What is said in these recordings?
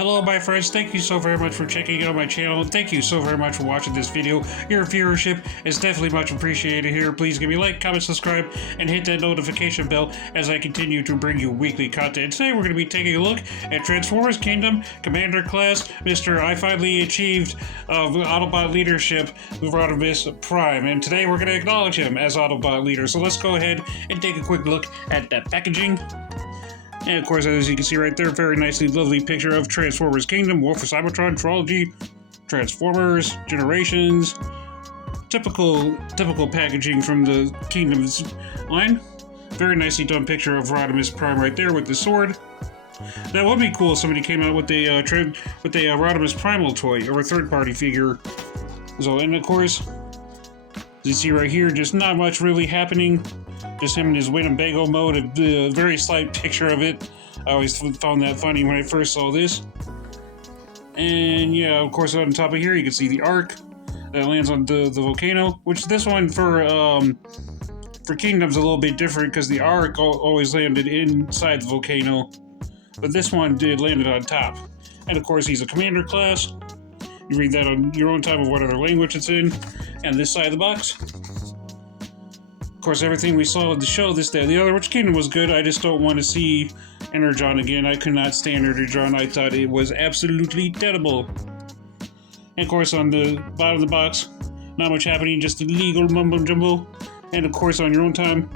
Hello my friends, thank you so very much for checking out my channel. Thank you so very much for watching this video. Your viewership is definitely much appreciated here. Please give me a like, comment, subscribe, and hit that notification bell as I continue to bring you weekly content. Today we're going to be taking a look at Transformers Kingdom, Commander Class, Mr. I finally achieved Autobot leadership with Rodimus Prime. And today we're going to acknowledge him as Autobot leader. So let's go ahead and take a quick look at that packaging. And of course, as you can see right there, very nicely lovely picture of Transformers Kingdom, War for Cybertron, Trilogy, Transformers, Generations. Typical packaging from the Kingdom's line. Very nicely done picture of Rodimus Prime right there with the sword. That would be cool if somebody came out with a Rodimus Primal toy or a third-party figure. So, and of course, as you see right here, just not much really happening. Just him in his Winnebago mode, a very slight picture of it. I always found that funny when I first saw this. And yeah, of course, on top of here, you can see the arc that lands on the volcano, which this one for Kingdom's a little bit different because the arc always landed inside the volcano, but this one landed on top. And of course, he's a commander class. You read that on your own time of what other language it's in. And this side of the box, of course, everything we saw in the show, this, that, and the other, which Kingdom was good. I just don't want to see Energon again. I could not stand Energon. I thought it was absolutely terrible. And of course, on the bottom of the box, not much happening, just illegal mumbo jumbo. And of course, on your own time,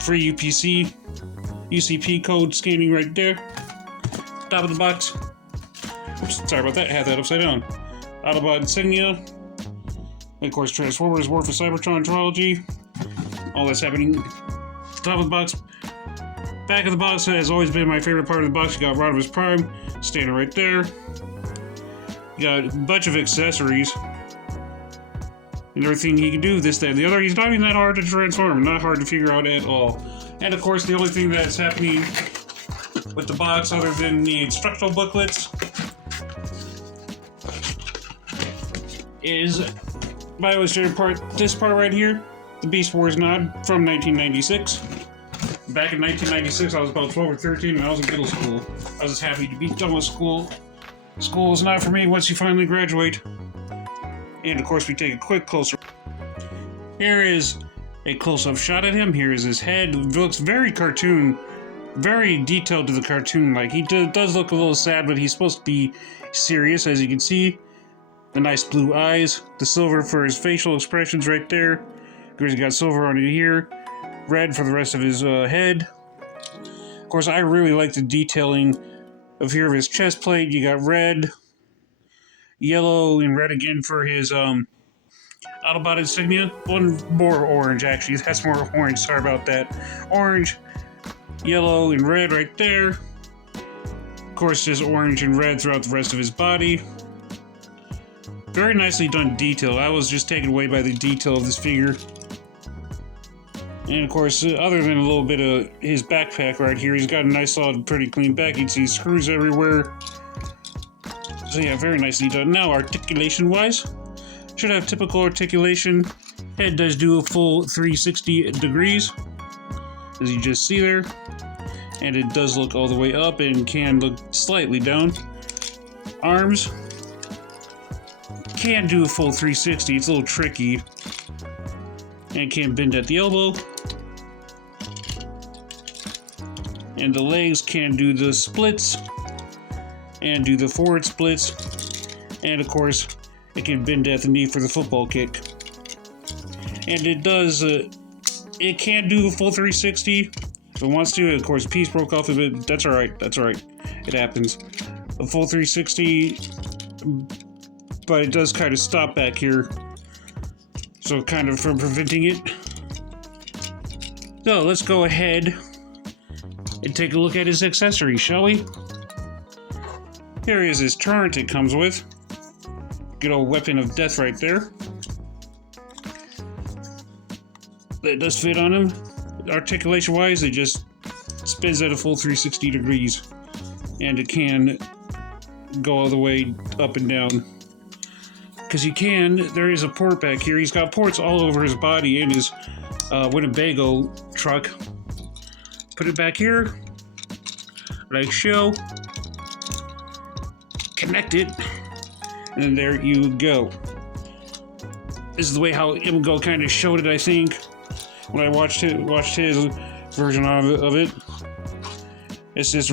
free UCP code scanning right there. Top of the box. Oops, sorry about that. I had that upside down. Autobot insignia. And of course, Transformers, War for Cybertron, Trilogy. All that's happening. Top of the box. Back of the box has always been my favorite part of the box. You got Rodimus Prime standing right there. You got a bunch of accessories. And everything he can do, this, that, and the other. He's not even that hard to transform. Not hard to figure out at all. And of course, the only thing that's happening with the box, other than the instructional booklets, is my illustrated part, this part right here, the Beast Wars nod from 1996. Back in 1996, I was about 12 or 13, and I was in middle school. I was just happy to be done with school. School is not for me once you finally graduate. And of course, we take a quick closer. Here is a close-up shot at him. Here is his head. It looks very cartoon, very detailed to the cartoon. Like, he does look a little sad, but he's supposed to be serious, as you can see. The nice blue eyes, the silver for his facial expressions right there. He's got silver on it here, red for the rest of his head. Of course, I really like the detailing of here of his chest plate. You got red, yellow, and red again for his Autobot insignia. One more orange, actually. That's more orange. Sorry about that. Orange, yellow, and red right there. Of course, just orange and red throughout the rest of his body. Very nicely done detail. I was just taken away by the detail of this figure. And of course, other than a little bit of his backpack right here, he's got a nice, solid, pretty clean back. You can see screws everywhere. So yeah, very nicely done. Now, articulation-wise, should have typical articulation. Head does do a full 360 degrees, as you just see there. And it does look all the way up and can look slightly down. Arms can do a full 360. It's a little tricky. And can bend at the elbow. And the legs can do the splits and do the forward splits. And of course, it can bend at the knee for the football kick. And it does, it can do a full 360 if it wants to. Of course, a piece broke off of it. That's alright, that's alright. It happens. A full 360, but it does kind of stop back here. So kind of from preventing it. So let's go ahead and take a look at his accessories, shall we? Here is his turret it comes with. Good old weapon of death right there. That does fit on him. Articulation wise, it just spins at a full 360 degrees. And it can go all the way up and down. Because you can, there is a port back here. He's got ports all over his body and his Winnebago truck. Put it back here, like so. connect it, and then there you go. This is the way how Imgo kind of showed it, I think, when I watched his version of it. It's this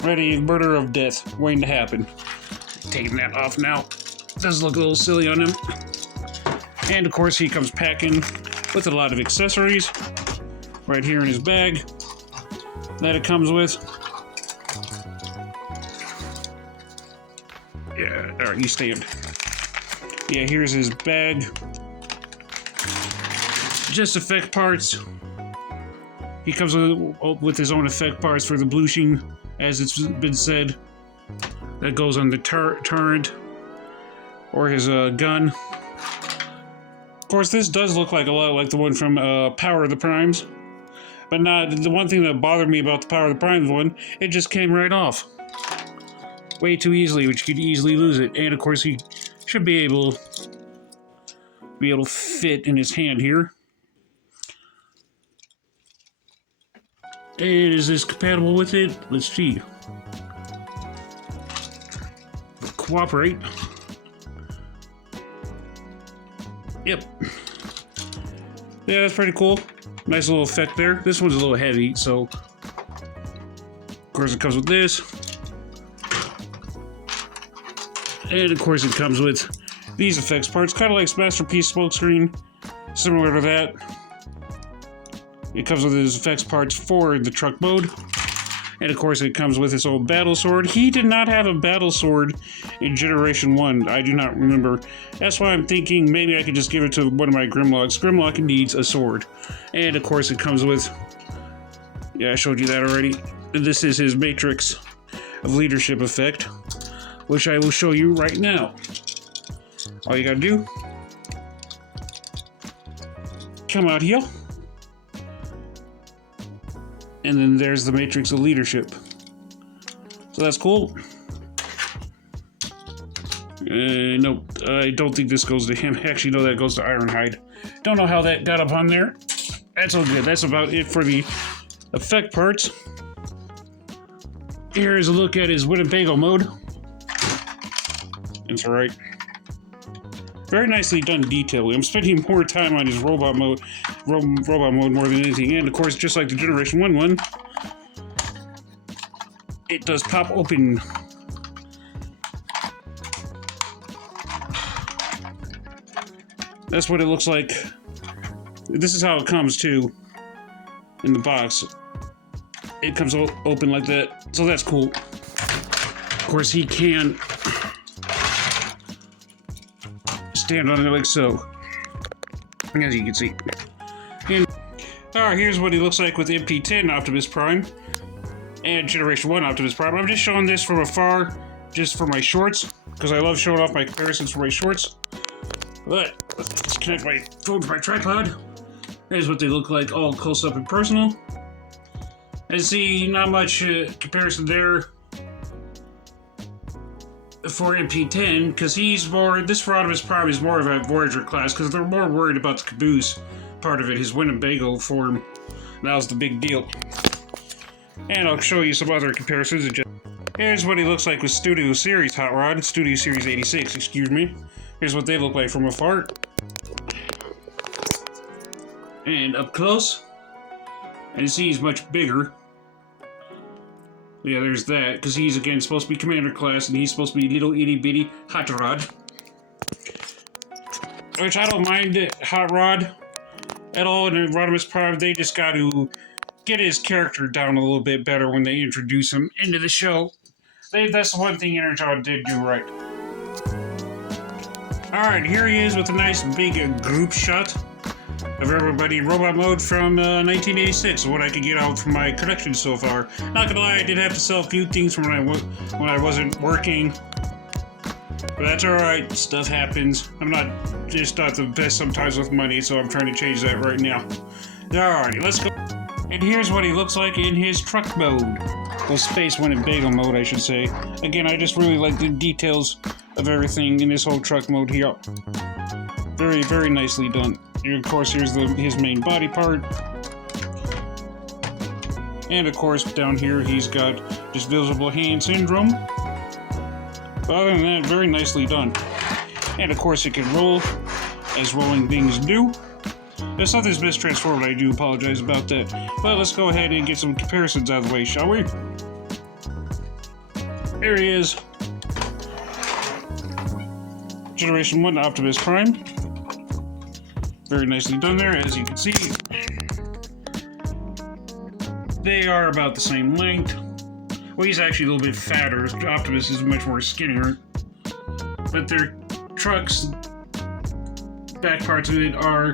ready murder of death waiting to happen. Taking that off now. Does look a little silly on him. And of course he comes packing with a lot of accessories right here in his bag that it comes with. Yeah, alright, you stand. Yeah, here's his bag. Just effect parts. He comes with his own effect parts for the blushing, as it's been said. That goes on the turret or his gun. Of course, this does look like a lot like the one from Power of the Primes, but not the one thing that bothered me about the Power of the Primes one. It just came right off way too easily, which you could easily lose it. And of course, he should be able to fit in his hand here. And is this compatible with it? Let's see. Cooperate. Yep. Yeah, that's pretty cool. Nice little effect there. This one's a little heavy, so of course it comes with this. And of course it comes with these effects parts, kind of like Masterpiece Smokescreen, similar to that. It comes with his effects parts for the truck mode. And of course it comes with his old battle sword. He did not have a battle sword in Generation 1. I do not remember. That's why I'm thinking maybe I could just give it to one of my Grimlocks. Grimlock needs a sword. And of course it comes with... Yeah, I showed you that already. This is his Matrix of Leadership effect, which I will show you right now. All you gotta do... come out here. And then there's the Matrix of Leadership. So that's cool. Nope, I don't think this goes to him. Actually, no, that goes to Ironhide. Don't know how that got up on there. That's all good. That's about it for the effect parts. Here's a look at his Winnebago mode. It's alright. Very nicely done detailing. I'm spending more time on his robot mode more than anything. And of course, just like the Generation 1 one, it does pop open. That's what it looks like. This is how it comes too in the box. It comes open like that, so that's cool. Of course, he can stand on it like so, as you can see. And alright, here's what he looks like with MP10 Optimus Prime and Generation 1 Optimus Prime. I'm just showing this from afar, just for my shorts, because I love showing off my comparisons for my shorts. But let's connect my phone to my tripod. Here's what they look like all close up and personal. And see, not much comparison there for MP10, because he's more, this Rodimus Prime is more of a Voyager class, because they're more worried about the caboose part of it, his Winnebago form. That was the big deal. And I'll show you some other comparisons. Here's what he looks like with Studio Series Hot Rod, Studio Series 86, excuse me. Here's what they look like from afar. And up close, and you see he's much bigger. Yeah, there's that, because he's again supposed to be Commander class, and he's supposed to be little itty bitty Hot Rod. Which I don't mind it, Hot Rod at all in Rodimus Prime. They just got to get his character down a little bit better when they introduce him into the show. That's the one thing Energon did do right. Alright, here he is with a nice big group shot of everybody in robot mode from 1986, what I could get out from my collection so far. Not gonna lie, I did have to sell a few things from when I wasn't working, but that's alright, stuff happens. I'm not the best sometimes with money, so I'm trying to change that right now. Alrighty, let's go. And here's what he looks like in his truck mode. Well, Space Winnebago mode, I should say. Again, I just really like the details of everything in this whole truck mode here. Very, very nicely done. And of course, here's his main body part. And of course, down here, he's got just visible hand syndrome. But other than that, very nicely done. And of course, it can roll, as rolling things do. If something's mistransformed, I do apologize about that. But let's go ahead and get some comparisons out of the way, shall we? There he is. Generation 1 Optimus Prime. Very nicely done there, as you can see. They are about the same length. Well, he's actually a little bit fatter. Optimus is much more skinnier. But their trucks, back parts of it, are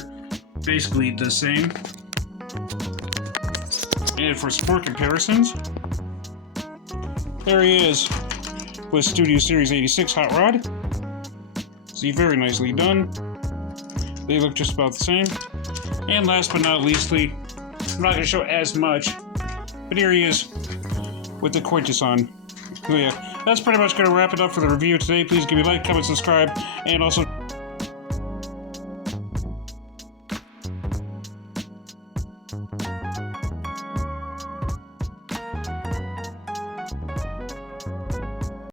basically the same. And for some more comparisons, there he is with Studio Series 86 Hot Rod. See, very nicely done. They look just about the same. And last but not leastly, I'm not going to show as much, but here he is with the Quintus on. So yeah, that's pretty much going to wrap it up for the review today. Please give me a like, comment, subscribe, and also